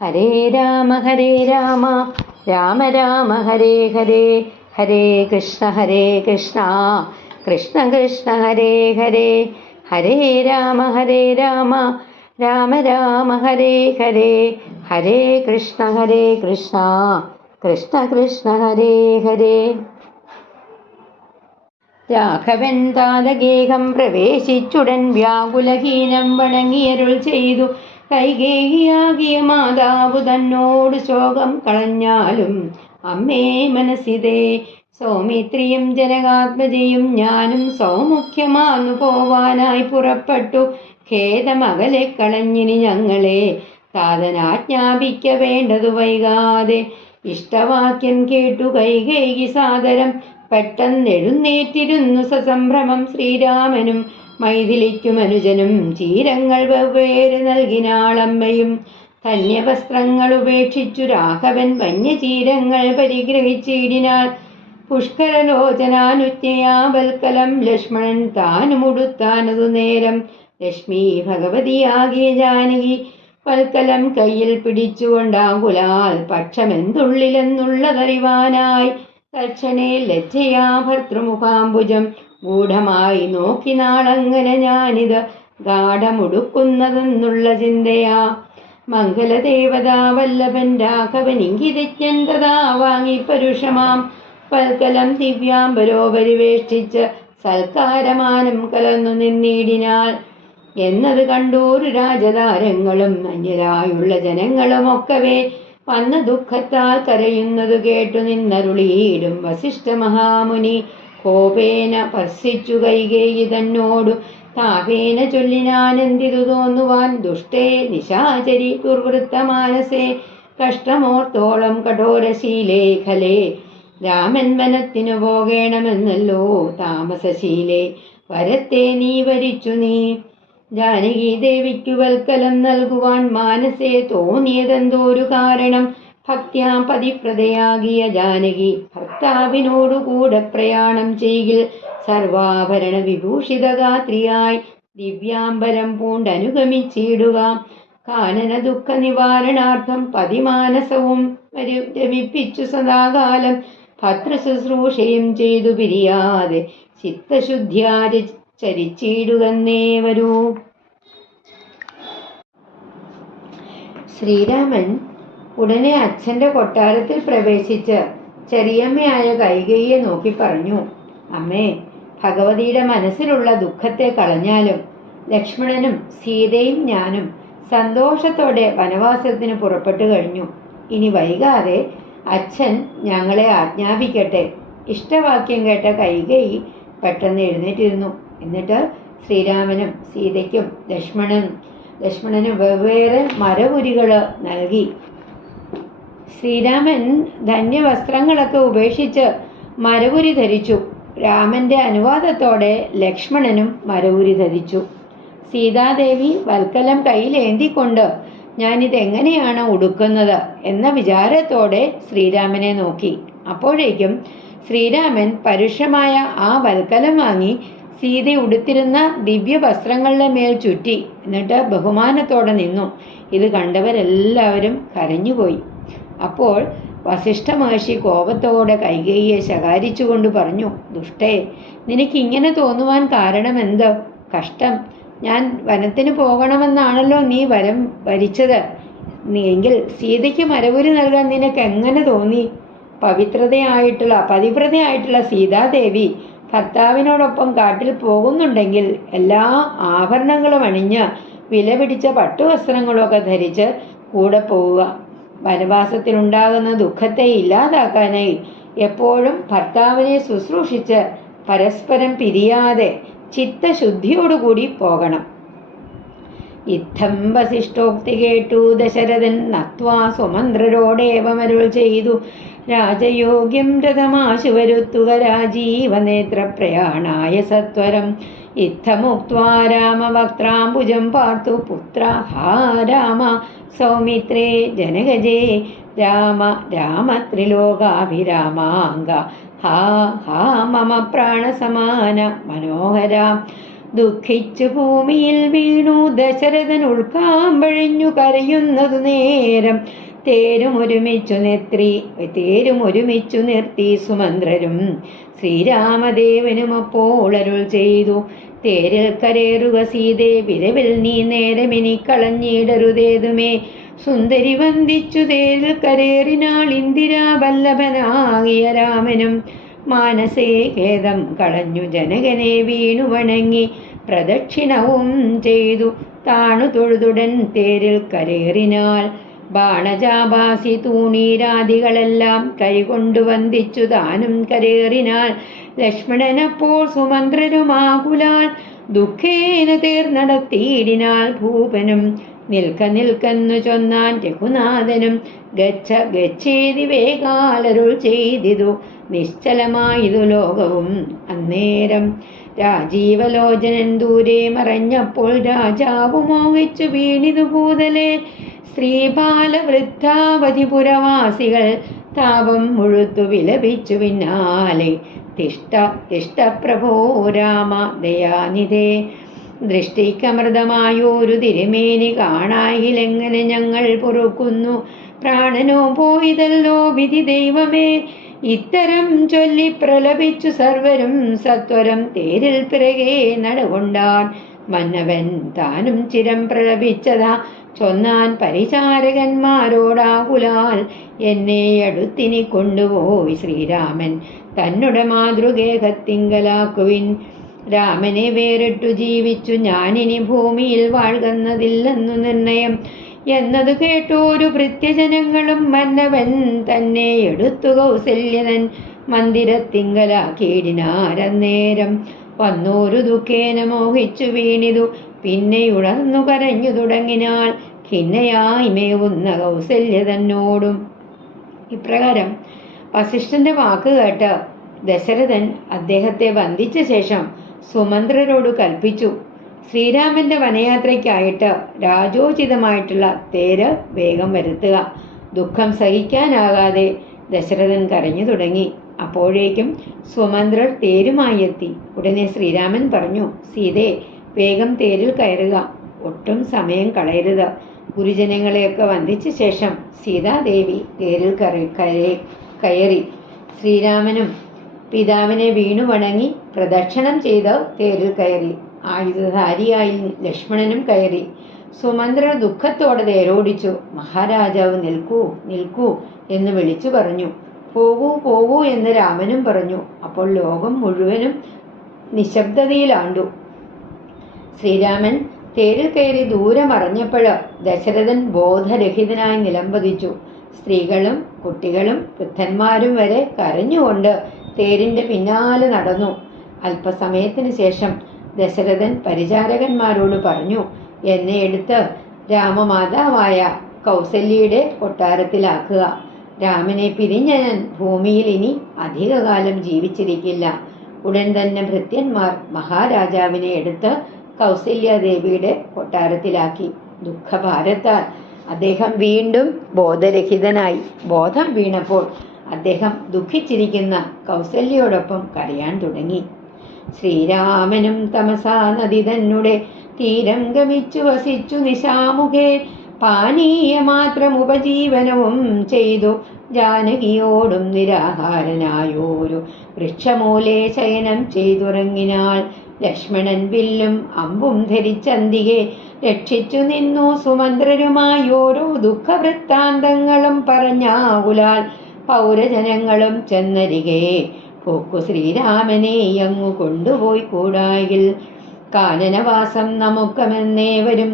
ഹരേ രാമ രാമ രാമ ഹരേ ഹരേ, ഹരേ കൃഷ്ണ കൃഷ്ണ കൃഷ്ണ ഹരേ ഹരേ. ഹരേ രാമ രാമ രാമ ഹരേ ഹരേ, ഹരേ കൃഷ്ണ കൃഷ്ണ കൃഷ്ണ ഹരേ ഹരേ. രാഘവൻ താതഗേഹം പ്രവേശിച്ചുടൻ വ്യാകുലഹീനം വണങ്ങിയരുൾ ചെയ്തു. കൈകേയിയാകിയ മാതാവു തന്നോട് ശോകം കളഞ്ഞാലും അമ്മേ മനസ്സിതേ, സൗമിത്രിയും ജനകാത്മജയും ഞാനും സൗമുഖ്യമാന്നു പോവാനായി പുറപ്പെട്ടു. ഖേദമകലെ കളഞ്ഞിനി ഞങ്ങളെ താതനാജ്ഞാപിക്ക വേണ്ടതു വൈകാതെ. ഇഷ്ടവാക്യം കേട്ടു കൈകേയി സാദരം പെട്ടെന്നെഴുന്നേറ്റിരുന്നു സസംഭ്രമം. ശ്രീരാമനും മൈഥിലിക്കും അനുജനും ചീരങ്ങൾ വെവ്വേറെ നൽകിനാളമ്മയും. ധന്യവസ്ത്രങ്ങൾ ഉപേക്ഷിച്ചു രാഘവൻ വന്യചീരങ്ങൾ പരിഗ്രഹിച്ചിടിനാൽ. പുഷ്കരലോചനാനുജ്ഞയാവൽക്കലം ലക്ഷ്മണൻ താനുമുടുത്താനതു നേരം. ലക്ഷ്മി ഭഗവതിയാകിയ ജാനകി വൽക്കലം കയ്യിൽ പിടിച്ചുകൊണ്ടാകുലാൽ പക്ഷമെന്തുള്ളിലെന്നുള്ളതറിവാനായി. തക്ഷണേ ലജ്ജയാ ഭർത്തൃമുഖാംബുജം ഗൂഢമായി നോക്കി നാളങ്ങനെ ഞാനിത് ഗാഠമുടുക്കുന്നതെന്നുള്ള ചിന്തയാ. മംഗലദേവതാ വല്ലഭൻ രാഘവൻ ഇംഗിതജ്ഞൻ തഥാ വാങ്ങി പരുഷമാം പൽക്കലം ദിവ്യാംബരോ പരിവേഷ്ടിച്ച് സൽക്കാരമാനം കലർന്നു നിന്നിടിനാൽ. എന്നത് കണ്ടൂരു രാജതാരങ്ങളും അന്യരായുള്ള ജനങ്ങളുമൊക്കവേ വന്ന ദുഃഖത്താൽ കരയുന്നതു കേട്ടു നിന്നരുളിയിടും വസിഷ്ഠ മഹാമുനി. കോപേന സ്പർശിച്ചു കൈകേയി തന്നോടു താപേന ചൊല്ലിനാനെന്തിതു തോന്നുവാൻ. ദുഷ്ടേ നിശാചരി ദുർവൃത്തമാനസേ കഷ്ടമോർത്തോളം കഠോരശീലേ ഖലേ. രാമൻ വനത്തിനു പോകേണമെന്നല്ലോ താമസശീലേ, വരത്തെ നീ വരിച്ചു നീ. ജാനകി ദേവിക്കു വൽക്കലം നൽകുവാൻ മാനസേ തോന്നിയതെന്തോരു കാരണം. ഭക്ത്യാം പതിപ്രതയാകിയ ജാനകി ഭർത്താവിനോടുകൂടെ പ്രയാണം ചെയ്യിൽ സർവാഭരണ വിഭൂഷിതഗാത്രിയായി ദിവ്യാംബരം പൂണ്ടനുഗമിച്ചിടുക. കാനന ദുഃഖ നിവാരണാർത്ഥം പതിമാനസവും രമിപ്പിച്ചു സദാകാലം ഭർതൃശുശ്രൂഷയും ചെയ്തു പിരിയാതെ ചിത്തശുദ്ധ്യാ ചരിച്ചിടുകന്നേ വരൂ. ശ്രീരാമൻ ഉടനെ അച്ഛന്റെ കൊട്ടാരത്തിൽ പ്രവേശിച്ച് ചെറിയമ്മയായ കൈകേയിയെ നോക്കി പറഞ്ഞു, അമ്മേ, ഭഗവതിയുടെ മനസ്സിലുള്ള ദുഃഖത്തെ കളഞ്ഞാലും ലക്ഷ്മണനും സീതയും ഞാനും സന്തോഷത്തോടെ വനവാസത്തിന് പുറപ്പെട്ടു കഴിഞ്ഞു. ഇനി വൈകാതെ അച്ഛൻ ഞങ്ങളെ ആജ്ഞാപിക്കട്ടെ. ഇഷ്ടവാക്യം കേട്ട കൈകേയി പെട്ടെന്ന് എഴുന്നേറ്റിരുന്നു. എന്നിട്ട് ശ്രീരാമനും സീതയ്ക്കും ലക്ഷ്മണനും വെവ്വേറെ മരവുരികൾ നൽകി. ശ്രീരാമൻ ധന്യവസ്ത്രങ്ങളൊക്കെ ഉപേക്ഷിച്ച് മരവുരി ധരിച്ചു. രാമന്റെ അനുവാദത്തോടെ ലക്ഷ്മണനും മരവുരി ധരിച്ചു. സീതാദേവി വൽക്കലം കയ്യിലേന്തിക്കൊണ്ട് ഞാനിതെങ്ങനെയാണ് ഉടുക്കുന്നത് എന്ന വിചാരത്തോടെ ശ്രീരാമനെ നോക്കി. അപ്പോഴേക്കും ശ്രീരാമൻ പരുഷമായ ആ വൽക്കലം വാങ്ങി സീത ഉടുത്തിരുന്ന ദിവ്യ വസ്ത്രങ്ങളുടെ മേൽ ചുറ്റി. എന്നിട്ട് ബഹുമാനത്തോടെ നിന്നു. ഇത് കണ്ടവരെല്ലാവരും കരഞ്ഞുപോയി. അപ്പോൾ വസിഷ്ഠ മഹർഷി കോപത്തോടെ കൈകേയിയെ ശകാരിച്ചുകൊണ്ട് പറഞ്ഞു, ദുഷ്ടേ, നിനക്കിങ്ങനെ തോന്നുവാൻ കാരണമെന്ത്? കഷ്ടം, ഞാൻ വനത്തിന് പോകണമെന്നാണല്ലോ നീ വരം വരിച്ചത്. എങ്കിൽ സീതയ്ക്ക് മരവുരി നൽകാൻ നിനക്ക് എങ്ങനെ തോന്നി? പതിവ്രതയായിട്ടുള്ള സീതാദേവി ഭർത്താവിനോടൊപ്പം കാട്ടിൽ പോകുന്നുണ്ടെങ്കിൽ എല്ലാ ആഭരണങ്ങളും അണിഞ്ഞ് വില പിടിച്ച പട്ടുവസ്ത്രങ്ങളൊക്കെ ധരിച്ച് കൂടെ പോവുക. വനവാസത്തിലുണ്ടാകുന്ന ദുഃഖത്തെ ഇല്ലാതാക്കാനായി എപ്പോഴും ഭർത്താവിനെ ശുശ്രൂഷിച്ച് പരസ്പരം പിരിയാതെ ചിത്തശുദ്ധിയോടുകൂടി പോകണം. ഇത്തം വസിഷ്ഠോക്തി കേട്ടു ദശരഥൻ നത്വാ സ്വമന്ത്രരോടേവമരുൾ ചെയ്തു. രാജയോഗ്യം രഥമാശു വരുത്തുക രാജീവനേത്ര പ്രയാണായ സത്വരം. ഇത്തമുക്ത്വാ രാമവക്ത്രാംബുജം പാർത്തു പുത്ര ഹാ രാമ സൗമിത്രേ ജനകജേ രാമ ത്രിലോകാഭിരാമാംഗ ഹാ മമ പ്രാണസമാന മനോഹര. ദുഃഖിച്ചു ഭൂമിയിൽ വീണു ദശരഥൻ ഉൾക്കാമ്പഴിഞ്ഞു കരയുന്നതു നേരം തേരുമൊരുമിച്ചു നിർത്തി സുമന്ത്രരും ശ്രീരാമദേവനും അപ്പോൾ അരുൾ ചെയ്തു, തേരിൽ കരേറുക സീതേ, വിരവിൽ നീ നേരമിനി കളഞ്ഞിടരുതേതുമേ. സുന്ദരി വന്ദിച്ചു തേരിൽ കരേറിനാൾ ഇന്ദിരാവല്ലഭനാകിയ രാമനും. മാനസേ ഖേദം കളഞ്ഞു ജനകനെ വീണു വണങ്ങി പ്രദക്ഷിണവും ചെയ്തു താണു തൊഴുതുടൻ തേരിൽ കരേറിനാൾ. ബാണജാബാസി തൂണീരാദികളെല്ലാം കൈകൊണ്ടു വന്ദിച്ചു താനും കരേറിനാൾ. ലക്ഷ്മണനപ്പോൾ സുമന്ത്രരുമാകുലാൽ ദുഃഖേന തേർ നടത്തിയിടിനാൾ. ഭൂപനും നിൽക്കെന്നു ചൊന്നാൻ രഘുനാഥനും. ഗച്ഛേതി വേഗാലരുൾ ചെയ്തിതു, നിശ്ചലമായതു ലോകവും അന്നേരം. രാജീവലോചനൻ ദൂരെ മറഞ്ഞപ്പോൾ രാജാവു മോഹിച്ചു വീണിതു ഭൂതലെ. സ്ത്രീബാലവൃദ്ധാവധിപുരവാസികൾ താപം മുഴുത്തു വിലപിച്ചു പിന്നാലെ. തിഷ്ട പ്രഭോ രാമ ദയാനിധേ, ദൃഷ്ടിക്കമൃതമായൊരു തിരുമേനി കാണായിലെങ്ങനെ ഞങ്ങൾ പൊറുക്കുന്നു. പ്രാണനോ പോയതല്ലോ വിധി ദൈവമേ. ഇത്തരം ചൊല്ലി പ്രലപിച്ചു സർവരും സത്വരം തേരിൽ പിറകെ നടകൊണ്ടാൻ. മന്നവൻ താനും ചിരം പ്രലപിച്ചതാ ചൊന്നാൻ പരിചാരകന്മാരോടാകുലാൽ. എന്നെ അടുത്തിനി കൊണ്ടുപോയി ശ്രീരാമൻ തന്നുടെ മാതൃഗേഹത്തിങ്കലാക്കുവിൻ. രാമനെ വേറിട്ടു ജീവിച്ചു ഞാനിനി ഭൂമിയിൽ വാഴുന്നതില്ലെന്നു നിർണയം എന്നതു കേട്ടോരു ഭൃത്യജനങ്ങളും മന്നവൻ തന്നെ എടുത്തു കൗസല്യനൻ മന്ദിരത്തിങ്കലാക്കിയിടിനാരന്നേരം. വന്നോരു ദുഃഖേന മോഹിച്ചു വീണിതു പിന്നെ ഉണർന്നു കരഞ്ഞു തുടങ്ങിനാൾ. ഖിന്നയായി മേവുന്ന കൗസല്യ തന്നോടും. ഇപ്രകാരം വസിഷ്ഠന്റെ വാക്ക് കേട്ട് ദശരഥൻ അദ്ദേഹത്തെ വന്ദിച്ച ശേഷം സുമന്ത്രരോട് കൽപ്പിച്ചു, ശ്രീരാമന്റെ വനയാത്രയ്ക്കായിട്ട് രാജോചിതമായിട്ടുള്ള തേര് വേഗം വരുത്തുക. ദുഃഖം സഹിക്കാനാകാതെ ദശരഥൻ കരഞ്ഞു തുടങ്ങി. അപ്പോഴേക്കും സുമന്ത്രർ തേരുമായി എത്തി. ഉടനെ ശ്രീരാമൻ പറഞ്ഞു, സീതേ, വേഗം തേരിൽ കയറുക, ഒട്ടും സമയം കളയരുത്. ഗുരുജനങ്ങളെയൊക്കെ വന്ദിച്ച ശേഷം സീതാദേവി തേരിൽ കയറി. ശ്രീരാമനും പിതാവിനെ വീണു വണങ്ങി പ്രദക്ഷിണം ചെയ്ത് തേരിൽ കയറി. ആയുധധാരിയായി ലക്ഷ്മണനും കയറി. സുമന്ത്രർ ദുഃഖത്തോടെ തേരോടിച്ചു. മഹാരാജാവ് നിൽക്കൂ നിൽക്കൂ എന്ന് വിളിച്ചു പറഞ്ഞു. പോകൂ പോകൂ എന്ന് രാമനും പറഞ്ഞു. അപ്പോൾ ലോകം മുഴുവനും നിശബ്ദതയിലാണ്ടു. ശ്രീരാമൻ തേരിൽ കയറി ദൂരെ മറഞ്ഞപ്പോൾ ദശരഥൻ ബോധരഹിതനായി നിലംപതിച്ചു. സ്ത്രീകളും കുട്ടികളും വൃദ്ധന്മാരും വരെ കരഞ്ഞുകൊണ്ട് തേരിന്റെ പിന്നാലെ നടന്നു. അല്പസമയത്തിന് ശേഷം ദശരഥൻ പരിചാരകന്മാരോട് പറഞ്ഞു, എന്നെ എടുത്ത് രാമമാതാവായ കൗസല്യയുടെ കൊട്ടാരത്തിലാക്കുക. രാമനെ പിരിഞ്ഞ ഞാൻ ഭൂമിയിൽ ഇനി അധികകാലം ജീവിച്ചിരിക്കില്ല. ഉടൻ തന്നെ ഭൃത്യന്മാർ മഹാരാജാവിനെ എടുത്ത് കൗസല്യാദേവിയുടെ കൊട്ടാരത്തിലാക്കി. ദുഃഖഭാരത്താൽ അദ്ദേഹം വീണ്ടും ബോധരഹിതനായി. ബോധം വീണപ്പോൾ അദ്ദേഹം ദുഃഖിച്ചിരിക്കുന്ന കൗസല്യയോടൊപ്പം കരയാൻ തുടങ്ങി. ശ്രീരാമനും തമസാ നദി തന്നെ തീരം ഗമിച്ചു വസിച്ചു നിശാമുഖേ. പാനീയമാത്രം ഉപജീവനവും ചെയ്തു ജാനകിയോടും നിരാഹാരനായോരു വൃക്ഷമൂലേ ശയനം ചെയ്തുറങ്ങിനാൾ. ലക്ഷ്മണൻ വില്ലും അമ്പും ധരിച്ചന്തികെ രക്ഷിച്ചു നിന്നു. സുമന്ത്രരുമായോരോ ദുഃഖവൃത്താന്തങ്ങളും പറഞ്ഞാകുലാൽ പൗരജനങ്ങളും ചെന്നരികെ പോക്കു ശ്രീരാമനെ അങ്ങു കൊണ്ടുപോയി കൂടായിൽ. കാനനവാസം നമുക്കമെന്നേവരും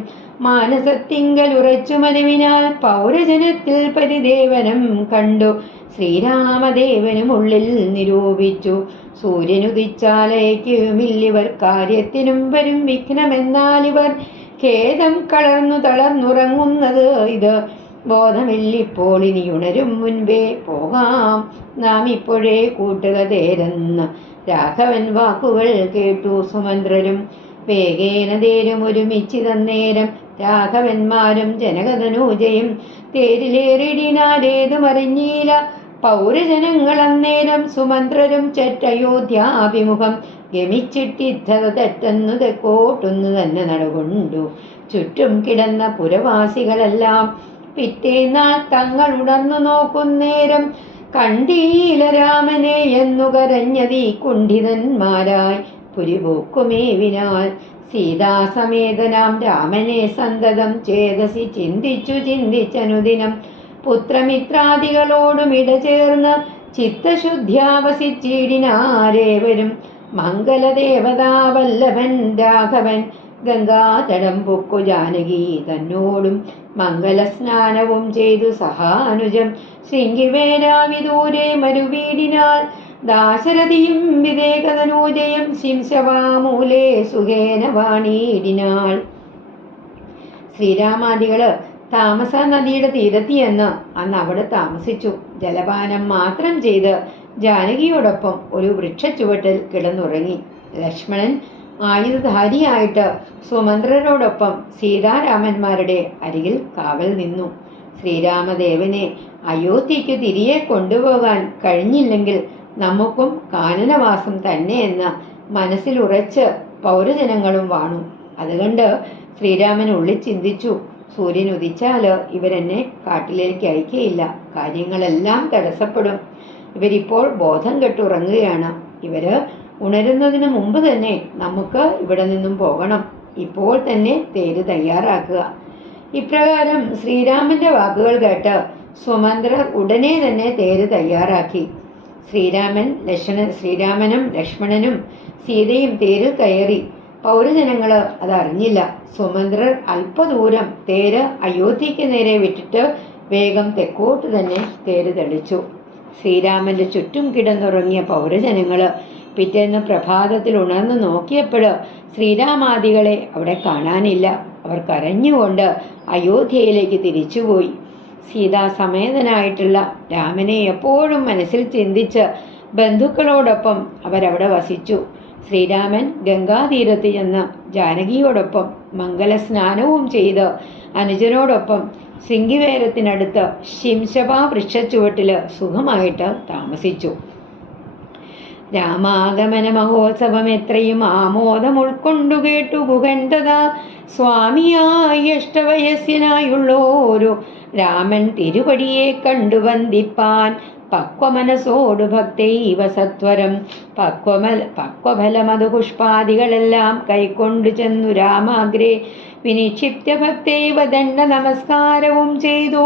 മാനസത്തിങ്കൽ ഉറച്ചു മനുവിനാൽ പൗരജനത്തിൽ പരിദേവനം കണ്ടു ശ്രീരാമദേവനും ഉള്ളിൽ നിരൂപിച്ചു. സൂര്യനുദിച്ചാലയ്ക്കുമില്ലിവർ കാര്യത്തിനും വരും വിഘ്നമെന്നാലിവർ ഖേദം കളർന്നു തളർന്നുറങ്ങുന്നത് ഇത്. ബോധമില്ലിപ്പോൾ ഇനിയുണരും മുൻപേ പോകാം നാം ഇപ്പോഴേ കൂട്ടുക തേരെന്ന് രാഘവൻ വാക്കുകൾ കേട്ടു. സുമന്ത്രരും വേഗേന തേരും ഒരുമിച്ചിതന്നേരം രാഘവന്മാരും ജനകതനൂജയും തേരിലേറിടിനാരേതുമറിഞ്ഞീല. പൗരജനങ്ങൾ അന്നേരം സുമന്ത്രരും ചെറ്റയോധ്യാഭിമുഖം ഗമിച്ചിട്ടിദ്ധത തെറ്റെന്നു തെക്കോട്ടൊന്നു തന്നെ നടകൊണ്ടു. ചുറ്റും കിടന്ന പുരവാസികളെല്ലാം പിറ്റേന്നാൾ തങ്ങൾ ഉണർന്നു നോക്കുന്നേരം കണ്ടീല രാമനെ എന്നു കരഞ്ഞതീ കുണ്ഠിതന്മാരായി പുരിപോക്കുമേവിനാൽ. സീതാസമേതനാം രാമനെ സന്തതം ചേതസി ചിന്തിച്ചനുദിനം പുത്രമിത്രാദികളോടും ഇടചേർന്ന് ചിത്തശുദ്ധ്യാവസിച്ചിടിനാരേവരും. മംഗലദേവതാവല്ലഭൻ രാഘവൻ ഗംഗാതടം പൊക്കു ജാനകി തന്നോടും മംഗലസ്നാനവും ചെയ്തു സഹാനുജം ശൃംഗിവേരാവിദൂരെ മരുവീടിനാൽ. ദാശരഥിയും വിവേകതനൂജയും ശിംശവാമൂലേ സുഖേന വാണീടിനാൾ. ശ്രീരാമാദികള് താമസ നദിയുടെ തീരത്തിയെന്ന് അന്ന് അവിടെ താമസിച്ചു. ജലപാനം മാത്രം ചെയ്ത് ജാനകിയോടൊപ്പം ഒരു വൃക്ഷച്ചുവട്ടിൽ കിടന്നുറങ്ങി. ലക്ഷ്മണൻ ആയുധധാരിയായിട്ട് സുമന്ത്രരോടൊപ്പം സീതാരാമന്മാരുടെ അരികിൽ കാവൽ നിന്നു. ശ്രീരാമദേവനെ അയോധ്യയ്ക്ക് തിരികെ കൊണ്ടുപോകാൻ കഴിഞ്ഞില്ലെങ്കിൽ നമുക്കും കാനനവാസം തന്നെയെന്ന് മനസ്സിലുറച്ച് പൗരജനങ്ങളും വാണു. അതുകൊണ്ട് ശ്രീരാമൻ ഉള്ളിൽ ചിന്തിച്ചു, സൂര്യൻ ഉദിച്ചാല് ഇവരെന്നെ കാട്ടിലേക്ക് അയക്കുകയില്ല, കാര്യങ്ങളെല്ലാം തടസ്സപ്പെടും. ഇവരിപ്പോൾ ബോധം കെട്ടുറങ്ങുകയാണ്. ഇവര് ഉണരുന്നതിന് മുമ്പ് തന്നെ നമുക്ക് ഇവിടെ നിന്നും പോകണം. ഇപ്പോൾ തന്നെ തേര് തയ്യാറാക്കുക. ഇപ്രകാരം ശ്രീരാമന്റെ വാക്കുകൾ കേട്ട് സുമന്ത്രർ ഉടനെ തന്നെ തേര് തയ്യാറാക്കി. ശ്രീരാമനും ലക്ഷ്മണനും സീതയും തേരിൽ കയറി. പൗരജനങ്ങള് അതറിഞ്ഞില്ല. സുമന്ത്രർ അല്പദൂരം തേര് അയോധ്യയ്ക്ക് നേരെ വിട്ടിട്ട് വേഗം തെക്കോട്ട് തന്നെ തേര് തെളിച്ചു. ശ്രീരാമന്റെ ചുറ്റും കിടന്നുറങ്ങിയ പൗരജനങ്ങള് പിറ്റേന്ന് പ്രഭാതത്തിൽ ഉണർന്നു നോക്കിയപ്പോഴ് ശ്രീരാമാദികളെ അവിടെ കാണാനില്ല. അവർ കരഞ്ഞുകൊണ്ട് അയോധ്യയിലേക്ക് തിരിച്ചുപോയി. സീതാസമേതനായിട്ടുള്ള രാമനെ എപ്പോഴും മനസ്സിൽ ചിന്തിച്ച് ബന്ധുക്കളോടൊപ്പം അവരവിടെ വസിച്ചു. ശ്രീരാമൻ ഗംഗാതീരത്ത് ചെന്ന് ജാനകിയോടൊപ്പം മംഗലസ്നാനവും ചെയ്ത് അനുജനോടൊപ്പം ശൃംഗിവേരത്തിനടുത്ത് ശിംശപാ വൃക്ഷച്ചുവട്ടില് സുഖമായിട്ട് താമസിച്ചു. രാമാഗമന മഹോത്സവം എത്രയും ആമോദം ഉൾക്കൊണ്ടു കേട്ടു ഗുഹന്തതാ. സ്വാമിയായി അഷ്ടവയസ്യനായുള്ളോരു രാമൻ തിരുവടിയെ കണ്ടു വന്ദിപ്പാൻ പക്വമനസോടു ഭക്തൈവ സത്വരം പക്വഫലമതു പുഷ്പാദികളെല്ലാം കൈക്കൊണ്ടു ചെന്നു രാമാഗ്രേ വിനിക്ഷിപ്ത ഭക്തൈവ ദണ്ഡ നമസ്കാരവും ചെയ്തു.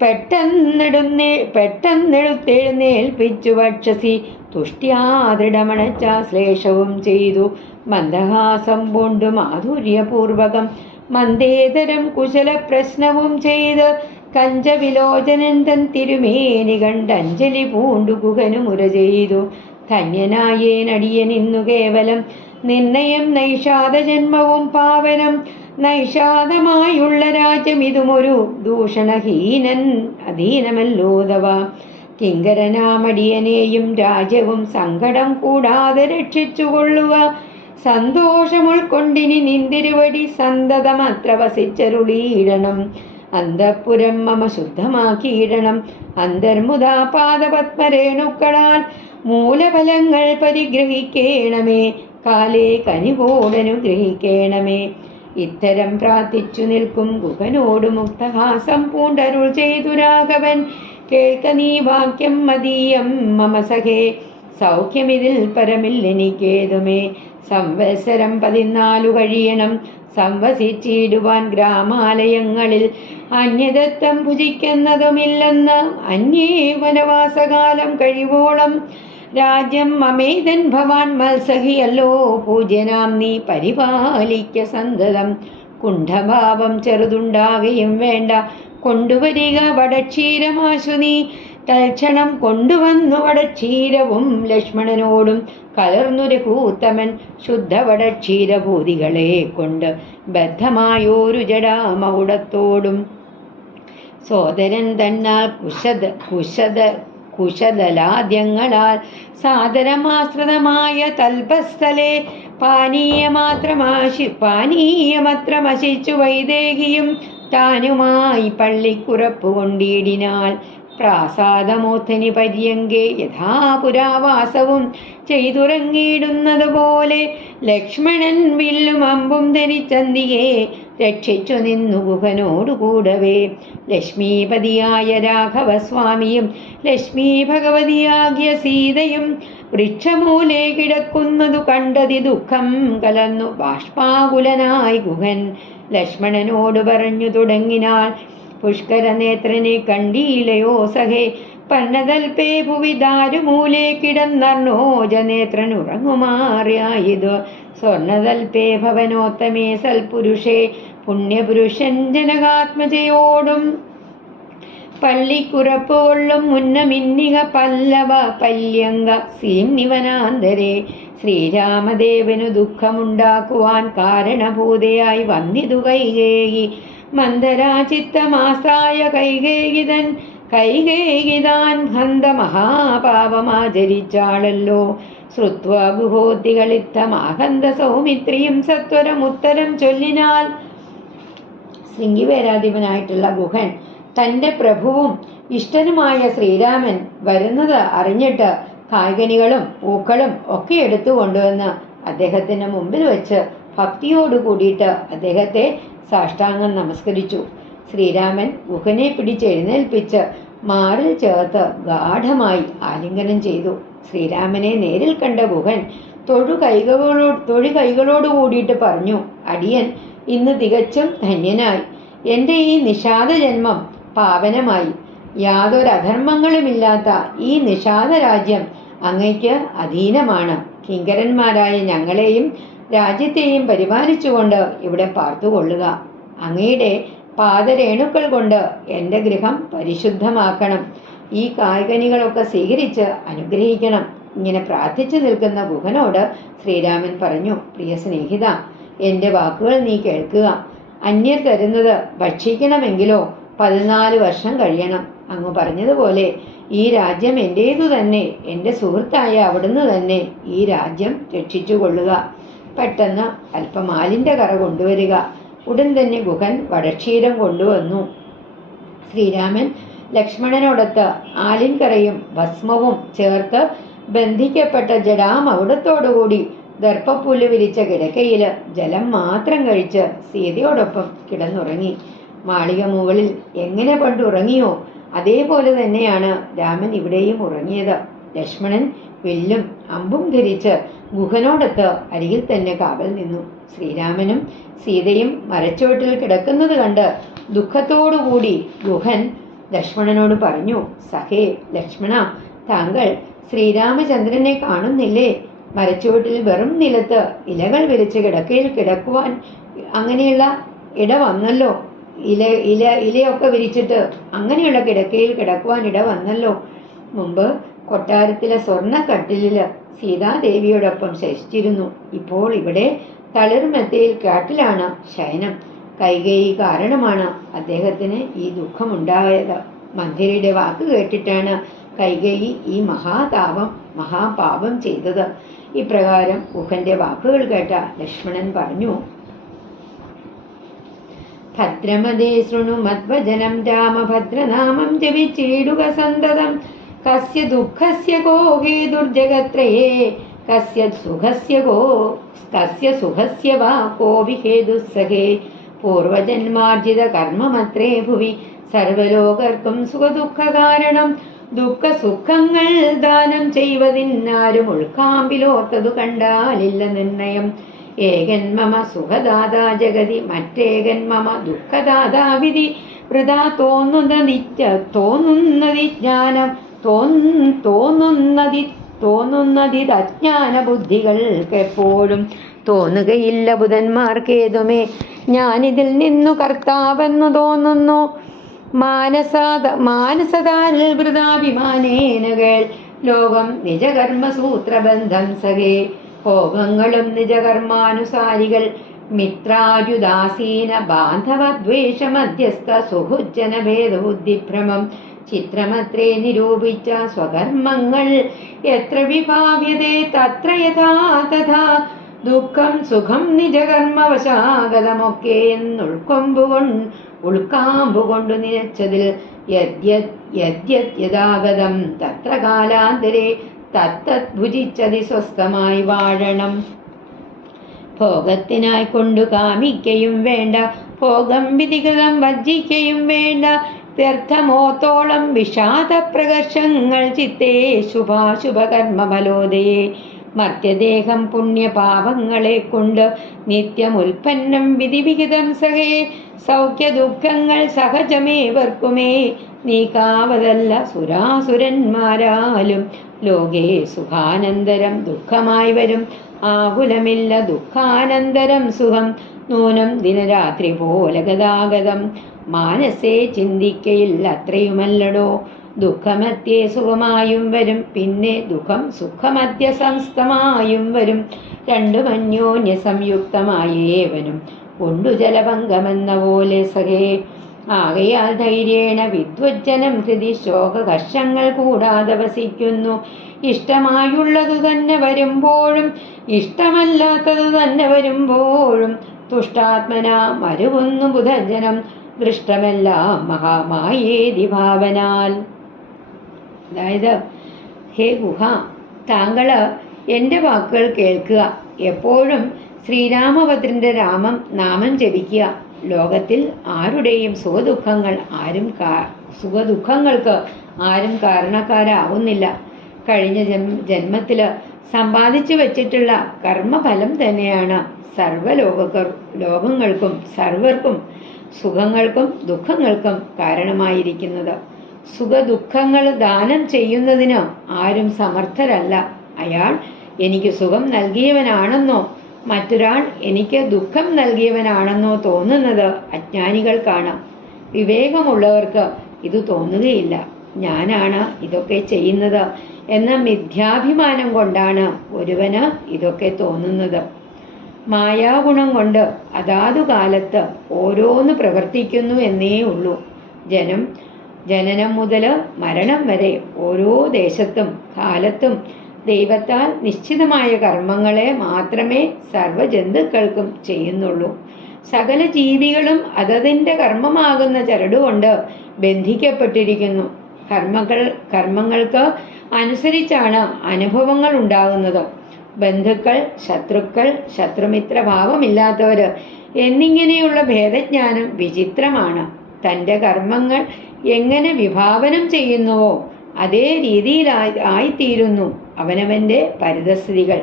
പെട്ടെന്നെഴുത്തെഴുന്നേൽപ്പിച്ചു വക്ഷസി തുഷ്ട്യാദൃഢമണച്ചാശ്ലേഷവും ചെയ്തു. മന്ദഹാസം പൂണ്ടു മാധുര്യപൂർവകം മന്ദേതരം കുശല പ്രശ്നവും ചെയ്ത് കഞ്ചവിലോചനൻ തൻ തിരുമേനി കണ്ടഞ്ജലി പൂണ്ടു ഗുഹനു മുര ചെയ്തു. ധന്യനായേനടിയനിന്നു കേവലം നിർണയം നൈഷാദ ജന്മവും പാവനം. നൈഷാദമായുള്ള രാജ്യം ഇതുമൊരു ദൂഷണഹീനൻ അധീനമല്ലോദവ. കിങ്കരനാമടിയനെയും രാജ്യവും സങ്കടം കൂടാതെ രക്ഷിച്ചുകൊള്ളുക. സന്തോഷമുൾക്കൊണ്ടിനി നിന്തിരുവടി സന്തതമത്ര വസിച്ചരുളീടണം. അന്തഃപുരം മമ ശുദ്ധമാക്കിയിടണം. അന്തർമുദാ പാദപത്മരേണുക്കളാൽ മൂലഫലങ്ങൾ പരിഗ്രഹിക്കേണമേ. കാലേ കനിവോടനുഗ്രഹിക്കേണമേ. ഇത്തരം പ്രാർത്ഥിച്ചു നിൽക്കും ഗുഹനോട് മുക്തഹാസം പൂണ്ടരുൾ ചെയ്തു രാഘവൻ. കേൾക്ക നീ വാക്യം മതീയം മമ സഖേ, സൗഖ്യമിതിൽ പരമില്ലെനിക്കേതുമേ. സംവത്സരം 14 കഴിയണം സംവസിച്ചിടുവാൻ ഗ്രാമാലയങ്ങളിൽ. അന്യദത്തം ഭുജിക്കുന്നതുമില്ലെന്ന് അന്യേ വനവാസകാലം കഴിവോളം. രാജ്യം മമേതൻ ഭവാൻ മത്സഹിയല്ലോ, പൂജ്യനാം നീ പരിപാലിക്ക സന്തതം. കുണ്ഠഭാവം ചെറുതുണ്ടാകുകയും വേണ്ട, കൊണ്ടുവരിക വടക്ഷീരമാശു നീ. തൽക്ഷണം കൊണ്ടുവന്നു വടക്ഷീരവും ലക്ഷ്മണനോടും കലർന്നു രഘൂത്തമൻ ശുദ്ധവടക്ഷീരഭൂതികളെ കൊണ്ട് ബദ്ധമായോരു ജടാമകുടത്തോടും. സോദരൻ തന്നാൽ കുശദലാദ്യങ്ങളാൽ സാദരമാശ്രിതമായ തൽപസ്ഥലെ പാനീയമത്രമശിച്ചു വൈദേഹിയും താനുമായി പള്ളിക്കുറപ്പു കൊണ്ടിടിനാൾ. പ്രാസാദമോത്തനി പര്യങ്കെ യഥാ പുരാവാസവും ചെയ്തുറങ്ങിയിടുന്നതുപോലെ ലക്ഷ്മണൻ വില്ലും അമ്പും ധരിച്ചന്തിയെ രക്ഷിച്ചു നിന്നു ഗുഹനോടുകൂടവേ. ലക്ഷ്മീപതിയായ രാഘവസ്വാമിയും ലക്ഷ്മീ ഭഗവതിയാകിയ സീതയും വൃക്ഷമൂലെ കിടക്കുന്നതു കണ്ടതി ദുഃഖം കലർന്നു ബാഷ്പാകുലനായി ഗുഹൻ ലക്ഷ്മണനോട് പറഞ്ഞു തുടങ്ങിനാൾ. പുഷ്കരനേത്രനെ കണ്ടീലയോ സഹേ, പന്നതൽപേ ഭുവി ദാരുമൂലെ കിടന്നർണോജനേത്രൻ ഉറങ്ങുമാറിയായത്. സ്വർണതൽപേ ഭവനോത്തമേ സൽപുരുഷേ, പുണ്യപുരുഷൻ ജനകാത്മജയോടും പള്ളിക്കുറപ്പുകൊള്ളും മുന്നമിന്നിക പല്ലവ പല്യങ്ക സീംനിവനാന്തരെ. ശ്രീരാമദേവനു ദുഃഖമുണ്ടാക്കുവാൻ കാരണഭൂതയായി വന്നിതു കൈകേയി. മന്ദരാചിത്തമാസായ കൈകേയിതാൻ ഹന്ത മഹാപാപമാചരിച്ചാളല്ലോ. ശ്രുത്വാ ഗുഹോത്തികളിത്തമാഹന്ത സൗമിത്രിയും സത്വരമുത്തരം ചൊല്ലിനാൽ. ശൃംഗിവേരാധിപനായിട്ടുള്ള ഗുഹൻ തൻ്റെ പ്രഭുവും ഇഷ്ടനുമായ ശ്രീരാമൻ വരുന്നത് അറിഞ്ഞിട്ട് കായ്കനികളും പൂക്കളും ഒക്കെ എടുത്തു കൊണ്ടുവന്ന് അദ്ദേഹത്തിന് മുമ്പിൽ വെച്ച് ഭക്തിയോട് കൂടിയിട്ട് അദ്ദേഹത്തെ സാഷ്ടാംഗം നമസ്കരിച്ചു. ശ്രീരാമൻ ഗുഹനെ പിടിച്ചെഴുന്നേൽപ്പിച്ച് മാറിൽ ചേർത്ത് ഗാഠമായി ആലിംഗനം ചെയ്തു. ശ്രീരാമനെ നേരിൽ കണ്ട ഗുഹൻ തൊഴു കൈകളോട് കൂടിയിട്ട് പറഞ്ഞു, അടിയൻ ഇന്ന് തികച്ചും ധന്യനായി. എൻ്റെ ഈ നിഷാദ ജന്മം പാവനമായി. യാതൊരു അധർമ്മങ്ങളുമില്ലാത്ത ഈ നിഷാദ രാജ്യം അങ്ങയ്ക്ക് അധീനമാണ്. കിങ്കരന്മാരായ ഞങ്ങളെയും രാജ്യത്തെയും പരിപാലിച്ചുകൊണ്ട് ഇവിടെ പാർത്തുകൊള്ളുക. അങ്ങയുടെ പാദരേണുക്കൾ കൊണ്ട് എൻ്റെ ഗൃഹം പരിശുദ്ധമാക്കണം. ഈ കായ്കനികളൊക്കെ സ്വീകരിച്ച് അനുഗ്രഹിക്കണം. ഇങ്ങനെ പ്രാർത്ഥിച്ചു നിൽക്കുന്ന ഗുഹനോട് ശ്രീരാമൻ പറഞ്ഞു, പ്രിയ സ്നേഹിത, എൻ്റെ വാക്കുകൾ നീ കേൾക്കുക. അന്യർ തരുന്നത് ഭക്ഷിക്കണമെങ്കിലോ 14 വർഷം കഴിയണം. അങ്ങ് പറഞ്ഞതുപോലെ ഈ രാജ്യം എൻ്റേതു തന്നെ. എൻ്റെ സുഹൃത്തായ അവിടുന്ന് തന്നെ ഈ രാജ്യം രക്ഷിച്ചു കൊള്ളുക. പെട്ടെന്ന് അല്പമാലിൻ്റെ കറ കൊണ്ടുവരിക. ഉടൻ തന്നെ ഗുഹൻ വടക്ഷീരം കൊണ്ടുവന്നു. ശ്രീരാമൻ ലക്ഷ്മണനോടൊത്ത് ആലിൻകറയും ഭസ്മവും ചേർത്ത് ബന്ധിക്കപ്പെട്ട ജടാമകുടത്തോടുകൂടി ദർപ്പപ്പുല്ല് വിരിച്ച കിടക്കയിൽ ജലം മാത്രം കഴിച്ച് സീതയോടൊപ്പം കിടന്നുറങ്ങി. മാളിക മുകളിൽ എങ്ങനെ പണ്ടുറങ്ങിയോ അതേപോലെ തന്നെയാണ് രാമൻ ഇവിടെയും ഉറങ്ങിയത്. ലക്ഷ്മണൻ വില്ലും അമ്പും ധരിച്ച് ഗുഹനോടൊത്ത് അരികിൽ തന്നെ കാവൽ നിന്നു. ശ്രീരാമനും സീതയും മരച്ചുവട്ടിൽ കിടക്കുന്നത് കണ്ട് ദുഃഖത്തോടുകൂടി ഗുഹൻ ലക്ഷ്മണനോട് പറഞ്ഞു, സഖേ ലക്ഷ്മണ, താങ്കൾ ശ്രീരാമചന്ദ്രനെ കാണുന്നില്ലേ? മരച്ചുവട്ടിൽ വെറും നിലത്ത് ഇലകൾ വിരിച്ച് കിടക്കയിൽ കിടക്കുവാൻ അങ്ങനെയുള്ള ഇട വന്നല്ലോ. ഇലയൊക്കെ വിരിച്ചിട്ട് അങ്ങനെയുള്ള കിടക്കയിൽ കിടക്കുവാൻ ഇട വന്നല്ലോ. മുമ്പ് കൊട്ടാരത്തിലെ സ്വർണ്ണ കട്ടിലില് സീതാദേവിയോടൊപ്പം ശയിച്ചിരുന്നു. ഇപ്പോൾ ഇവിടെ തളിർമെത്തയിൽ കാട്ടിലാണ് ശയനം. കൈകേയി കാരണമാണ് അദ്ദേഹത്തിന് ഈ ദുഃഖമുണ്ടായത്. മന്ദിരയുടെ വാക്ക് കേട്ടിട്ടാണ് കൈകേയി ഈ മഹാപാപം ചെയ്തത്. ഇപ്രകാരം ഗുഹന്റെ വാക്കുകൾ കേട്ട ലക്ഷ്മണൻ പറഞ്ഞു, ഭദ്രമതേ ശൃണു മദ്വചനം രാമഭദ്രനാമം ജപിച്ചിടുക സന്തതം. കസ്യ ദുഃഖസ്യ കോ ഹേതുർജഗത്രയേ, കസ്യ സുഖസ്യ വാ കോപി ഹേതുസ്സഹേ. പൂർവജന്മാർജിത കർമ്മമത്രേ ഭുവി സർവലോകർക്കും സുഖദുഃഖ കാരണം. ദുഃഖസുഖങ്ങൾ ദാനം ചെയ്വതിന്നാരും ഉൾക്കാമ്പിലോർത്തതു കണ്ടാലില്ല നിർണയം. ഏകൻ മമ സുഖദാതാ ജഗതി മറ്റേകൻ മമ ദുഃഖദാതാവിധി. വൃഥാ തോന്നുന്നതിജ്ഞാന ബുദ്ധികൾക്കെപ്പോഴും തോന്നുകയില്ല ബുധന്മാർക്കേതുമേ. ഞാനിതിൽ നിന്നു കർത്താവെന്നു തോന്നുന്നു. മാനസതാരിൽ വൃഥാഭിമാനേനകൾ ലോകം നിജകർമ്മസൂത്രബന്ധം സഖേ. ഭോഗങ്ങളും നിജകർമാനുസാരികൾ മിത്രാരുദാസീന ബാന്ധവദ്വേഷ മധ്യസ്ഥ സുഹുജ്ജന ഭേദബുദ്ധിഭ്രമം. ചിത്രമത്രേ നിരൂപിച്ച സ്വകർമ്മങ്ങൾ എത്ര വിഭാവ്യതേ തത്ര യഥാ തഥാ. ദുഃഖം സുഖം നിജകർമ്മവശാഗതമൊക്കെ ഉൾക്കാമ്പു കൊണ്ടു നിലച്ചതിൽ യഥാഗതം തത്ര കാലാന്തരെ തത്തത് ഭുജിച്ചതി സ്വസ്ഥമായി വാഴണം. ഭോഗത്തിനായി കൊണ്ടു കാമിക്കയും വേണ്ട, ഭോഗം വിധികൃതം വർജിക്കയും വേണ്ട. വ്യർത്ഥമോത്തോളം വിഷാദ പ്രകർഷങ്ങൾ ചിത്തേ ശുഭാശുഭകർമ്മഫലോദയേ. മർത്യദേഹം പുണ്യപാപങ്ങളെ കൊണ്ട് നിത്യമുൽപ്പന്നം വിധിവിഹിതം സഹേ. സൗഖ്യ ദുഃഖങ്ങൾ സഹജമേവർക്കുമേ, നീക്കാവതല്ല സുരാസുരന്മാരാലും. ലോകേ സുഖാനന്തരം ദുഃഖമായി വരും, ആകുലമില്ല ദുഃഖാനന്തരം സുഖം. നൂനം ദിനരാത്രി പോലെ ഗതാഗതം, മാനസേ ചിന്തിക്കയില്ല അത്രയുമല്ലടോ. ദുഃഖമധ്യേ സുഖമായും വരും, പിന്നെ ദുഃഖം സുഖമധ്യ സംസ്ഥമായും വരും. രണ്ടും അന്യോന്യ സംയുക്തമായേവനും കൊണ്ടു ജലഭംഗമെന്ന പോലെ സഖേ. ആകയാൽ ധൈര്യേണ വിദ്വജ്ജനം ഹൃദി ശോകകർഷങ്ങൾ കൂടാതെ വസിക്കുന്നു. ഇഷ്ടമായുള്ളതു തന്നെ വരുമ്പോഴും ഇഷ്ടമല്ലാത്തതു തന്നെ വരുമ്പോഴും തുഷ്ടാത്മന മരുവുന്നു ബുധജനം. ദൃഷ്ടമെല്ലാം മഹാമായേതി ഭാവനാൽ. അതായത്, ഹേ ഗുഹ, താങ്കള് എൻ്റെ വാക്കുകൾ കേൾക്കുക. എപ്പോഴും ശ്രീരാമഭദ്രന്റെ നാമം ജപിക്കുക. ലോകത്തിൽ ആരുടെയും സുഖദുഃഖങ്ങൾക്ക് ആരും കാരണക്കാരാവുന്നില്ല. കഴിഞ്ഞ ജന്മത്തില് സമ്പാദിച്ചു വച്ചിട്ടുള്ള കർമ്മഫലം തന്നെയാണ് ലോകങ്ങൾക്കും സർവർക്കും സുഖങ്ങൾക്കും ദുഃഖങ്ങൾക്കും കാരണമായിരിക്കുന്നത്. സുഖദുഃഖങ്ങൾ ദാനം ചെയ്യുന്നതിന് ആരും സമർത്ഥരല്ല. അയാൾ എനിക്ക് സുഖം നൽകിയവനാണെന്നോ മറ്റൊരാൾ എനിക്ക് ദുഃഖം നൽകിയവനാണെന്നോ തോന്നുന്നത് അജ്ഞാനികൾക്കാണ്. വിവേകമുള്ളവർക്ക് ഇത് തോന്നുകയില്ല. ഞാനാണ് ഇതൊക്കെ ചെയ്യുന്നത് എന്ന മിഥ്യാഭിമാനം കൊണ്ടാണ് ഒരുവന് ഇതൊക്കെ തോന്നുന്നത്. മായാഗുണം കൊണ്ട് അതാതു കാലത്ത് ഓരോന്ന് പ്രവർത്തിക്കുന്നു എന്നേ ഉള്ളൂ. ജനനം മുതൽ മരണം വരെ ഓരോ ദേശത്തും കാലത്തും ദൈവത്താൽ നിശ്ചിതമായ കർമ്മങ്ങളെ മാത്രമേ സർവ്വജന്തുക്കൾക്കും ചെയ്യുന്നുള്ളൂ. സകല ജീവികളും അതതിൻ്റെ കർമ്മമാകുന്ന ചരടുകൊണ്ട് ബന്ധിക്കപ്പെട്ടിരിക്കുന്നു. കർമ്മങ്ങൾക്ക് അനുസരിച്ചാണ് അനുഭവങ്ങൾ ഉണ്ടാകുന്നത്. ബന്ധുക്കൾ, ശത്രുക്കൾ, ശത്രുമിത്രഭാവമില്ലാത്തവർ എന്നിങ്ങനെയുള്ള ഭേദജ്ഞാനം വിചിത്രമാണ്. തൻ്റെ കർമ്മങ്ങൾ എങ്ങനെ വിഭാവനം ചെയ്യുന്നുവോ അതേ രീതിയിലായിത്തീരുന്നു അവനവൻ്റെ പരിതസ്ഥിതികൾ.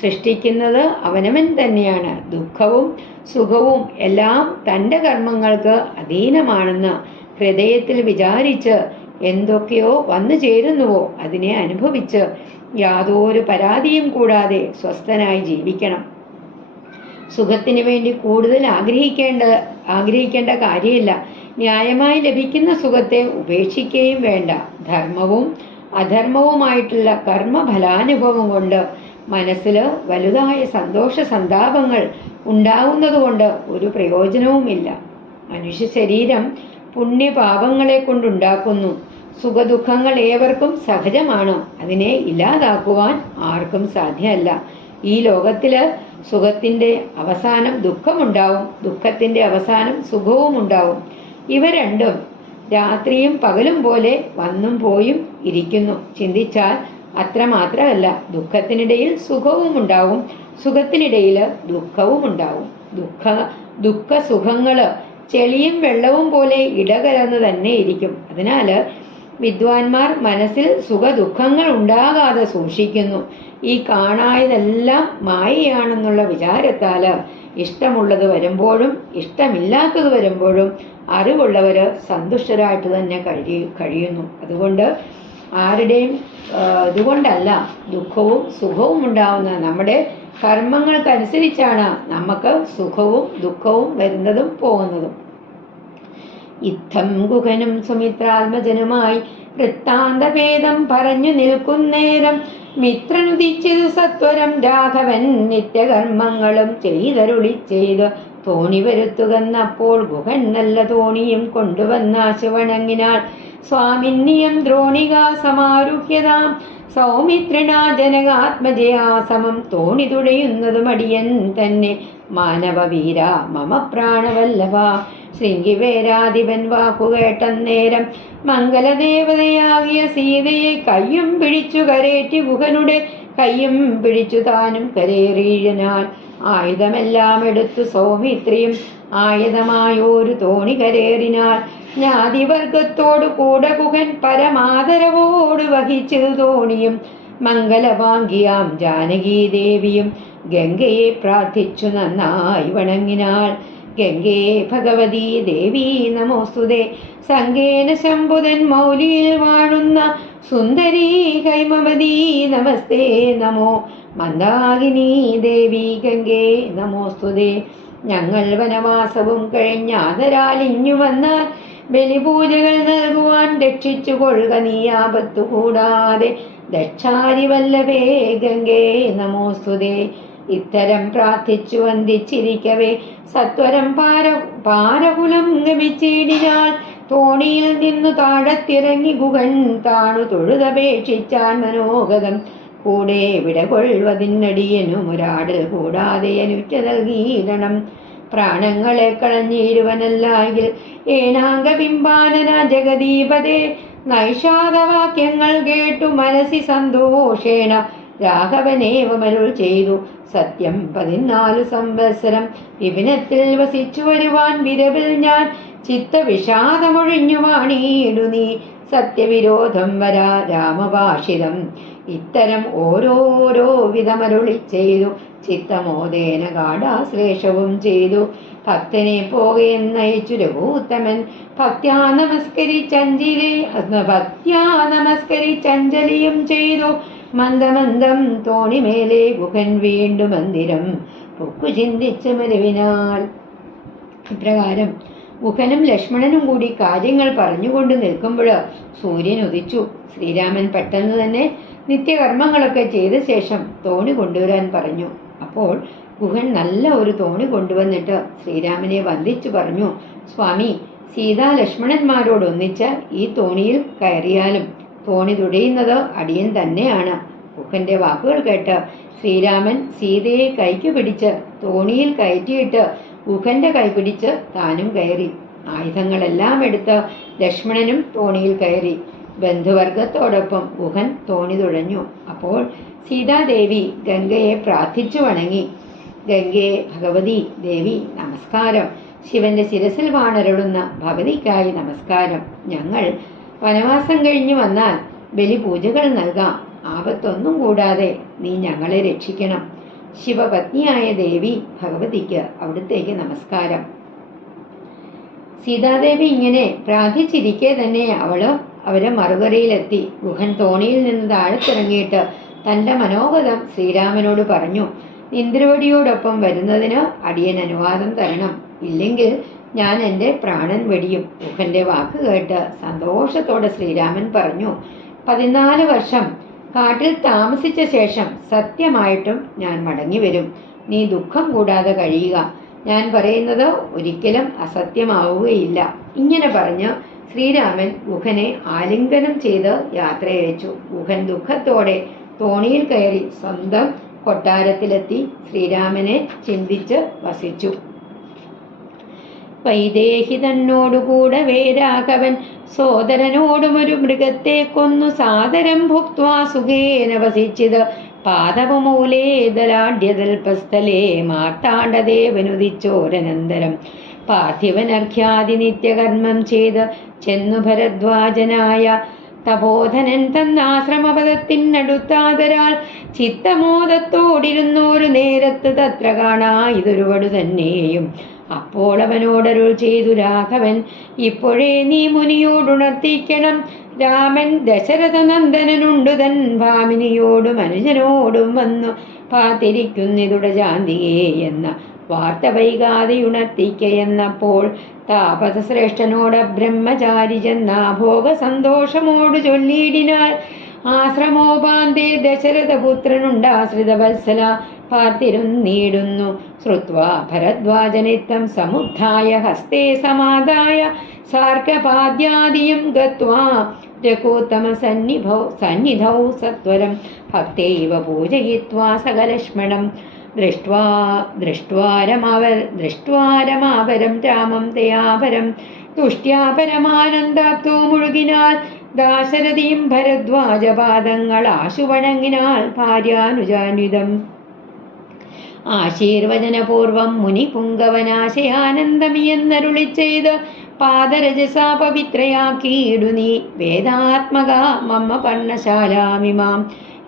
സൃഷ്ടിക്കുന്നത് അവനവൻ തന്നെയാണ്. ദുഃഖവും സുഖവും എല്ലാം തൻ്റെ കർമ്മങ്ങൾക്ക് അധീനമാണെന്ന് ഹൃദയത്തിൽ വിചാരിച്ച് എന്തൊക്കെയോ വന്നു ചേരുന്നുവോ അതിനെ അനുഭവിച്ച് യാതൊരു പരാതിയും കൂടാതെ സ്വസ്ഥനായി ജീവിക്കണം. സുഖത്തിന് വേണ്ടി കൂടുതൽ ആഗ്രഹിക്കേണ്ട കാര്യമില്ല. ന്യായമായി ലഭിക്കുന്ന സുഖത്തെ ഉപേക്ഷിക്കുകയും വേണ്ട. ധർമ്മവും അധർമ്മവുമായിട്ടുള്ള കർമ്മഫലാനുഭവം കൊണ്ട് മനസ്സിൽ വലുതായ സന്തോഷ സന്താപങ്ങൾ ഉണ്ടാകുന്നത് ഒരു പ്രയോജനവുമില്ല. മനുഷ്യ ശരീരം പുണ്യപാപങ്ങളെ കൊണ്ടുണ്ടാക്കുന്നു. സുഖദുഃഖങ്ങൾ ഏവർക്കും സഹജമാണ്. അതിനെ ഇല്ലാതാക്കുവാൻ ആർക്കും സാധ്യമല്ല. ഈ ലോകത്തില് സുഖത്തിന്റെ അവസാനം ദുഃഖമുണ്ടാവും, ദുഃഖത്തിന്റെ അവസാനം സുഖവും ഉണ്ടാവും. ഇവ രണ്ടും രാത്രിയും പകലും പോലെ വന്നും പോയും ഇരിക്കുന്നു. ചിന്തിച്ചാൽ അത്രമാത്രമല്ല, ദുഃഖത്തിനിടയിൽ സുഖവും ഉണ്ടാവും, സുഖത്തിനിടയിൽ ദുഃഖവും ഉണ്ടാവും. ദുഃഖ സുഖങ്ങള് ചെളിയും വെള്ളവും പോലെ ഇടകലർന്ന് തന്നെ ഇരിക്കും. അതിനാല് വിദ്വാൻമാർ മനസ്സിൽ സുഖദുഃഖങ്ങൾ ഉണ്ടാകാതെ സൂക്ഷിക്കുന്നു. ഈ കാണായതെല്ലാം മായയാണെന്നുള്ള വിചാരത്താല് ഇഷ്ടമുള്ളത് വരുമ്പോഴും ഇഷ്ടമില്ലാത്തത് വരുമ്പോഴും അറിവുള്ളവര് സന്തുഷ്ടരായിട്ട് തന്നെ കഴിയുന്നു. അതുകൊണ്ട് ആരുടെയും ഇതുകൊണ്ടല്ല ദുഃഖവും സുഖവും ഉണ്ടാവുന്ന. നമ്മുടെ കർമ്മങ്ങൾക്കനുസരിച്ചാണ് നമുക്ക് സുഖവും ദുഃഖവും വരുന്നതും പോകുന്നതും. ഇത്തം ഗുഹനും സുമിത്രാത്മജനുമായി വൃത്താന്തഭേദം പറഞ്ഞു നിൽക്കുന്നേരം മിത്രനുദിച്ചതു സത്വരം രാഘവൻ നിത്യകർമ്മങ്ങളും ചെയ്തരുളി ചെയ്ത് തോണി വരുത്തുകന്നപ്പോൾ ഗുഹൻ നല്ല തോണിയും കൊണ്ടുവന്നാശുവണങ്ങിനാൽ സ്വാമിന്യം ദ്രോണികാ സമാരുഹ്യതാം സൗമിത്രിണാ ജനകാത്മജയാസമം തോണി തുഴയുന്നതും അടിയൻ തന്നെ മാനവവീര മമ പ്രാണവല്ലഭ ശൃംഗിവേരാധിപൻ വാക്കുകേട്ടന്നേരം മംഗലദേവതയാകിയ സീതയെ കയ്യും പിടിച്ചു കരേറ്റി ഗുഹനുടെ കയ്യും പിടിച്ചു താനും കരേറിയനാൽ ആയുധമെല്ലാം എടുത്തു സൗമിത്രിയും ആയുധമായൊരു തോണി കരേറിനാൽ ജ്ഞാതിവർഗത്തോടു കൂടെ ഗുഹൻ പരമാദരവോട് വഹിച്ചു തോണിയും മംഗലവാങ്കിയാം ജാനകീദേവിയും ഗംഗയെ പ്രാർത്ഥിച്ചു നന്നായി വണങ്ങിനാൾ. ഗംഗേ ഭഗവതി ദേവി നമോസ്തുതേ. സംഗേന ശംഭുതൻ മൗലിയിൽ വാഴുന്ന സുന്ദരീ ഹൈമവതി നമസ്തേ നമോ. മന്ദാകിനി ദേവി ഗംഗേ നമോസ്തുതേ. ഞങ്ങൾ വനവാസവും കഴിഞ്ഞാദരാലിഞ്ഞു വന്നാൽ ബലിപൂജകൾ നൽകുവാൻ രക്ഷിച്ചു കൊള്ളുക നീ ആപത്തു കൂടാതെ. ദക്ഷാരി വല്ലഭേ ഗംഗേ നമോസ്തുതേ. ഇത്തരം പ്രാർത്ഥിച്ചു വന്ദിച്ചിരിക്കവേ സത്വരം പാരകുലം ഗമിച്ചിടിനാൽ തോണിയിൽ നിന്നു താഴത്തിറങ്ങി ഗുഹൻ താണു തൊഴുതപേക്ഷിച്ചാൻ മനോഗതം. കൂടെ വിടകൊള്ളുവതിനടിയനും ഒരാടൽ കൂടാതെ അനുറ്റ നൽകിയിടണം. പ്രാണങ്ങളെ കളഞ്ഞിടുവനല്ലെങ്കിൽ ഏണാംഗ ബിംബാനന ജഗദീപതേ. നൈഷാദവാക്യങ്ങൾ കേട്ടു മനസ്സി സന്തോഷേണ രാഘവനേവമരുൾ ചെയ്തു. സത്യം 14 സംവത്സരം വിപിനത്തിൽ വസിച്ചു വരുവാൻ വിരവിൽ ഞാൻ ചിത്തവിഷാദമൊഴിഞ്ഞു വാണിയിടു നീ. സത്യവിരോധം വരാ രാമഭാഷിതം ഇത്തരം ഓരോരോ വിധമരുളി ചെയ്തു. ചിത്തമോദേന ഗാഢാശ്ലേഷവും ചെയ്തു. ഭക്തനെ പോകെന്നയച്ചു രഘൂത്തമൻ ഭക്ത്യാ നമസ്കരിച്ചഞ്ജലിയും ചെയ്തു. മന്ദമന്ദം തോണിമേലെ ഗുഹൻ വീണ്ടും മന്ദിരം പൊക്കു ചിന്തിച്ച് മരുവിനാൽ. ഇപ്രകാരം ഗുഹനും ലക്ഷ്മണനും കൂടി കാര്യങ്ങൾ പറഞ്ഞുകൊണ്ട് നിൽക്കുമ്പോൾ സൂര്യൻ ഉദിച്ചു. ശ്രീരാമൻ പെട്ടെന്ന് തന്നെ നിത്യകർമ്മങ്ങളൊക്കെ ചെയ്ത ശേഷം തോണി കൊണ്ടുവരാൻ പറഞ്ഞു. അപ്പോൾ ഗുഹൻ നല്ല ഒരു തോണി കൊണ്ടുവന്നിട്ട് ശ്രീരാമനെ വന്ദിച്ചു പറഞ്ഞു, സ്വാമി, സീതാ ലക്ഷ്മണന്മാരോടൊന്നിച്ച് ഈ തോണിയിൽ കയറിയാലും തോണി തുഴയുന്നത് അടിയൻ തന്നെയാണ്. ഗുഹന്റെ വാക്കുകൾ കേട്ട് ശ്രീരാമൻ സീതയെ കൈക്കു പിടിച്ച് തോണിയിൽ കയറ്റിയിട്ട് ഗുഹന്റെ കൈ പിടിച്ച് താനും കയറി. ആയുധങ്ങളെല്ലാം എടുത്ത് ലക്ഷ്മണനും തോണിയിൽ കയറി. ബന്ധുവർഗത്തോടൊപ്പം ഗുഹൻ തോണി തുഴഞ്ഞു. അപ്പോൾ സീതാദേവി ഗംഗയെ പ്രാർത്ഥിച്ചു വണങ്ങി. ഗംഗേ ഭഗവതി ദേവി നമസ്കാരം. ശിവന്റെ ശിരസിൽ വാണരുളുന്ന ഭഗതിക്കായി നമസ്കാരം. ഞങ്ങൾ വനവാസം കഴിഞ്ഞു വന്നാൽ ബലിപൂജകൾ നൽകാം. ആപത്തൊന്നും കൂടാതെ നീ ഞങ്ങളെ രക്ഷിക്കണം. ശിവപത്നിയായ ദേവി ഭഗവതിക്ക് അവിടുത്തേക്ക് നമസ്കാരം. സീതാദേവി ഇങ്ങനെ പ്രാർത്ഥിച്ചിരിക്കെ തന്നെ അവരെ മറുകരയിലെത്തി. ഗുഹൻ തോണിയിൽ നിന്ന് താഴത്തിറങ്ങിയിട്ട് തന്റെ മനോഗതം ശ്രീരാമനോട് പറഞ്ഞു, ഇന്ദ്രവടിയോടൊപ്പം വരുന്നതിന് അടിയൻ അനുവാദം തരണം, ഇല്ലെങ്കിൽ ഞാൻ എൻ്റെ പ്രാണൻ വെടിയും. ഗുഹന്റെ വാക്ക് കേട്ട് സന്തോഷത്തോടെ ശ്രീരാമൻ പറഞ്ഞു, 14 വർഷം കാട്ടിൽ താമസിച്ച ശേഷം സത്യമായിട്ടും ഞാൻ മടങ്ങി വരും. നീ ദുഃഖം കൂടാതെ കഴിയുക. ഞാൻ പറയുന്നത് ഒരിക്കലും അസത്യമാവുകയില്ല. ഇങ്ങനെ പറഞ്ഞ് ശ്രീരാമൻ ഗുഹനെ ആലിംഗനം ചെയ്ത് യാത്രയച്ചു. ഗുഹൻ ദുഃഖത്തോടെ തോണിയിൽ കയറി സ്വന്തം കൊട്ടാരത്തിലെത്തി ശ്രീരാമനെ ചിന്തിച്ച് വസിച്ചു. വൈദേഹി തന്നോടുകൂടെ വേരാഘവൻ സോദരനോടും ഒരു മൃഗത്തെ കൊന്നു സാദരം ഭുക്വാ സുഖേന വസിച്ചിത്. പാദവമൂലേ ദലാഢ്യതൽപസ്ഥലേ മാർത്താണ്ഡദേവനുദിച്ചോരനന്തരം പാർത്ഥിവനർഘ്യാദി നിത്യകർമ്മം ചെയ്ത് ചെന്നു ഭരദ്വാജനായ തപോധനൻ തന്നാശ്രമപദത്തിനടുത്താതരാൽ ചിത്തമോദത്തോടിരുന്നോരു നേരത്ത് തത്ര കാണാ ഇതൊരുവടു തന്നെയും. അപ്പോൾ അവനോടരുൾ ചെയ്തു രാഘവൻ, ഇപ്പോഴേ നീ മുനിയോടുണർത്തിക്കണം. രാമൻ ദശരഥ നന്ദനുണ്ടു തൻ ഭാമിനിയോടും അനുജനോടും വന്നു പാത്തിരിക്കുന്നിതുട ജാന്തിയെ എന്ന വാർത്ത വൈകാതെ ഉണർത്തിക്കയെന്നപ്പോൾ താപസശ്രേഷ്ഠനോട് ബ്രഹ്മചാരി ചെന്ന ഭോഗ സന്തോഷമോട് ചൊല്ലിയിടിനാൽ, ആശ്രമോപാന്തേ ദശരഥപുത്രനുണ്ടാശ്രിത വത്സല പാർത്തിരുന്നീടുന്നു. ശ്രുത്വാ ഭരദ്വാജനിത്തം സമുദ്ധായ ഹസ്തേ സമാദായ സാർഗപാദ്യാദിയും ഗത്വാ രഘൂത്തമ സന്നിധൗ സത്വരം ഭക്തൈവ പൂജയിത്വാ സകലക്ഷ്മണം ദൃഷ്ട്വാരമാവരം രാമം തയാപരം തുഷ്ട്യാ പരമാനന്ദാപ്തോ മുഴുകിനാൽ ദാശരഥിയും ഭരദ്വാജപാദങ്ങൾ ആശുവണങ്ങിനാൽ ഭാര്യാനുജാന്വിതം ആശീർവചനപൂർവം മുനി പുങ്കവനാശയാനന്ദമിയെന്നരുളി ചെയ്ത് പാദരജസാ പവിത്രയാക്കിയിടു നീ വേദാത്മക മമ്മ പർണശാലാമിമാം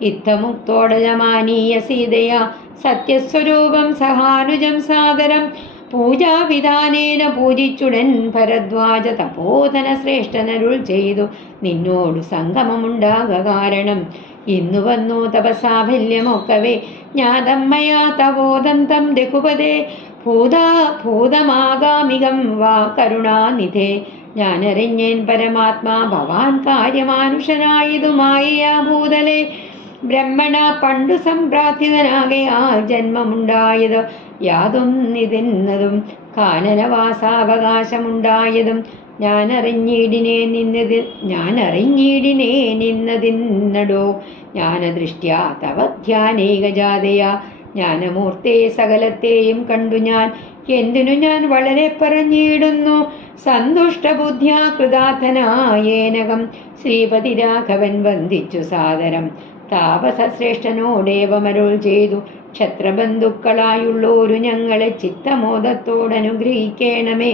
ഇത്തമുക്തോടജമാനീയ സീതയാ സത്യസ്വരൂപം സഹാനുജം സാദരം പൂജാവിധാനേന പൂജിച്ചുടൻ ഭരദ്വാജ തപോധന ശ്രേഷ്ഠനരുൾ ചെയ്തു നിന്നോടു സംഗമമുണ്ടാക കാരണം ഇന്നു വന്നു തപസാഫല്യമൊക്കവേ ജ്ഞാതമ്മയാ തവോദന്തം രഘുപതേ ഭൂതമാഗാമികം വാ കരുണാനിധേ ഞാനറിഞ്ഞേൻ പരമാത്മാ ഭവാൻ കാര്യമാനുഷനായതുമായയാ ഭൂതലേ ബ്രഹ്മണ പണ്ടു സംപ്രാർത്ഥിതനാകയാൽ ജന്മമുണ്ടായത് യാതൊന്നിതെന്നതും കാനനവാസാവകാശമുണ്ടായതും ഞാനറിഞ്ഞിടിനേ നിന്നതിന്നടോ ജ്ഞാനദൃഷ്ട്യാ തവ ധ്യാനേകജാതയാ ജ്ഞാനമൂർത്തേ സകലത്തെയും കണ്ടു ഞാൻ എന്തിനു ഞാൻ വളരെ പറഞ്ഞിടുന്നു സന്തുഷ്ടബുദ്ധ്യാ കൃതാർത്ഥനായേനകം ശ്രീപതി രാഘവൻ വന്ദിച്ചു സാദരം താപസശ്രേഷ്ഠനോടേവമരുൾ ചെയ്തു ക്ഷത്രബന്ധുക്കളായുള്ളോരു ഞങ്ങളെ ചിത്തമോദത്തോടനുഗ്രഹിക്കണമേ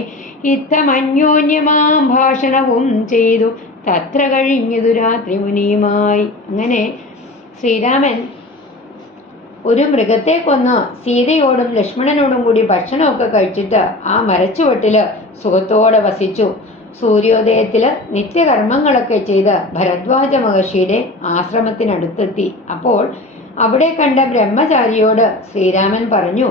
ഇത്തമന്യോന്യമാം ഭാഷണവും ചെയ്തു തത്ര കഴിഞ്ഞതു രാത്രി മുനിയുമായി. അങ്ങനെ ശ്രീരാമൻ ഒരു മൃഗത്തെ കൊന്ന് സീതയോടും ലക്ഷ്മണനോടും കൂടി ഭക്ഷണമൊക്കെ കഴിച്ചിട്ട് ആ മരച്ചുവട്ടില് സുഖത്തോടെ വസിച്ചു. സൂര്യോദയത്തില് നിത്യകർമ്മങ്ങളൊക്കെ ചെയ്ത് ഭരദ്വാജ മഹർഷിയുടെ ആശ്രമത്തിനടുത്തെത്തി. അപ്പോൾ അവിടെ കണ്ട ബ്രഹ്മചാരിയോട് ശ്രീരാമൻ പറഞ്ഞു,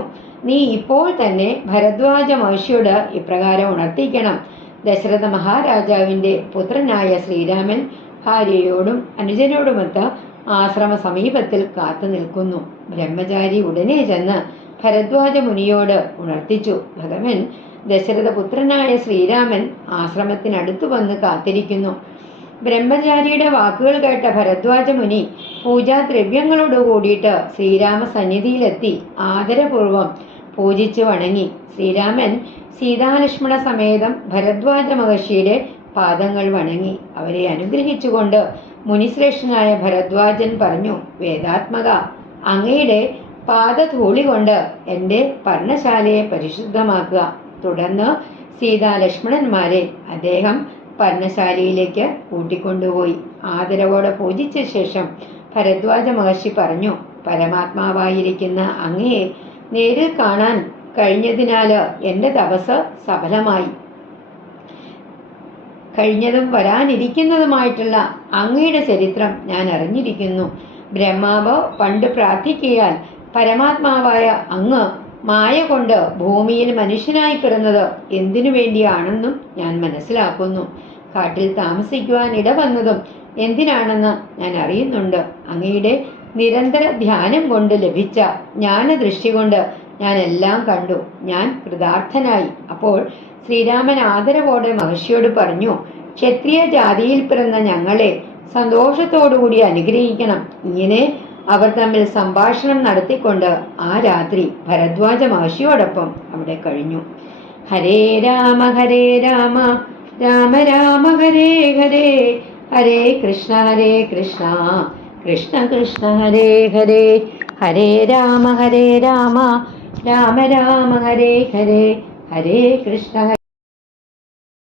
നീ ഇപ്പോൾ തന്നെ ഭരദ്വാജ മഹർഷിയോട് ഇപ്രകാരം ഉണർത്തിക്കണം. ദശരഥ മഹാരാജാവിന്റെ പുത്രനായ ശ്രീരാമൻ ഭാര്യയോടും അനുജനോടുമൊത്ത് ആശ്രമ സമീപത്തിൽ കാത്തു നിൽക്കുന്നു. ബ്രഹ്മചാരി ഉടനെ ചെന്ന് ഭരദ്വാജ മുനിയോട് ഉണർത്തിച്ചു. ഭഗവൻ ദശരഥപുത്രനായ ശ്രീരാമൻ ആശ്രമത്തിനടുത്തു വന്ന് കാത്തിരിക്കുന്നു. ബ്രഹ്മചാരിയുടെ വാക്കുകൾ കേട്ട ഭരദ്വാജ മുനി പൂജാദ്രവ്യങ്ങളോട് കൂടിയിട്ട് ശ്രീരാമ സന്നിധിയിലെത്തി ആദരപൂർവം പൂജിച്ചു വണങ്ങി. ശ്രീരാമൻ സീതാലക്ഷ്മണ സമേതം ഭരദ്വാജ മഹർഷിയുടെ പാദങ്ങൾ വണങ്ങി അവരെ അനുഗ്രഹിച്ചുകൊണ്ട് മുനിശ്രേഷ്ഠനായ ഭരദ്വാജൻ പറഞ്ഞു, വേദാത്മക, അങ്ങയുടെ പാദധൂളി കൊണ്ട് എൻ്റെ പർണശാലയെ പരിശുദ്ധമാക്കുക. തുടർന്ന് സീതാലക്ഷ്മണന്മാരെ അദ്ദേഹം പർണശാലയിലേക്ക് കൂട്ടിക്കൊണ്ടുപോയി. ആദരവോടെ പൂജിച്ച ശേഷം ഭരദ്വാജ മഹർഷി പറഞ്ഞു, പരമാത്മാവായിരിക്കുന്ന അങ്ങയെ നേരിൽ കാണാൻ കഴിഞ്ഞതിനാല് എൻ്റെ തപസ് സഫലമായി. കഴിഞ്ഞതും വരാനിരിക്കുന്നതുമായിട്ടുള്ള അങ്ങയുടെ ചരിത്രം ഞാൻ അറിഞ്ഞിരിക്കുന്നു. ബ്രഹ്മാവ് പണ്ട് പ്രാർത്ഥിക്കയാൽ പരമാത്മാവായ അങ്ങ് മായ കൊണ്ട് ഭൂമിയിൽ മനുഷ്യനായി പിറന്നത് എന്തിനു വേണ്ടിയാണെന്നും ഞാൻ മനസ്സിലാക്കുന്നു. കാട്ടിൽ താമസിക്കുവാൻ ഇടവന്നതും എന്തിനാണെന്ന് ഞാൻ അറിയുന്നുണ്ട്. അങ്ങയുടെ നിരന്തര ധ്യാനം കൊണ്ട് ലഭിച്ച ജ്ഞാനദൃഷ്ടി കൊണ്ട് ഞാൻ എല്ലാം കണ്ടു. ഞാൻ കൃതാർത്ഥനായി. അപ്പോൾ ശ്രീരാമൻ ആദരവോടെ മഹർഷിയോട് പറഞ്ഞു, ക്ഷത്രിയ ജാതിയിൽ പിറന്ന ഞങ്ങളെ സന്തോഷത്തോടുകൂടി അനുഗ്രഹിക്കണം. ഇങ്ങനെ അവർ തമ്മിൽ സംഭാഷണം നടത്തിക്കൊണ്ട് ആ രാത്രി ഭരദ്വാജ മഹർഷിയോടൊപ്പം അവിടെ കഴിഞ്ഞു. ഹരേ രാമ രാമ രാമ ഹരേ ഹരേ, ഹരേ കൃഷ്ണ കൃഷ്ണ കൃഷ്ണ ഹരേ ഹരേ, ഹരേ രാമ രാമ രാമ ഹരേ ഹരേ, ഹരേ കൃഷ്ണ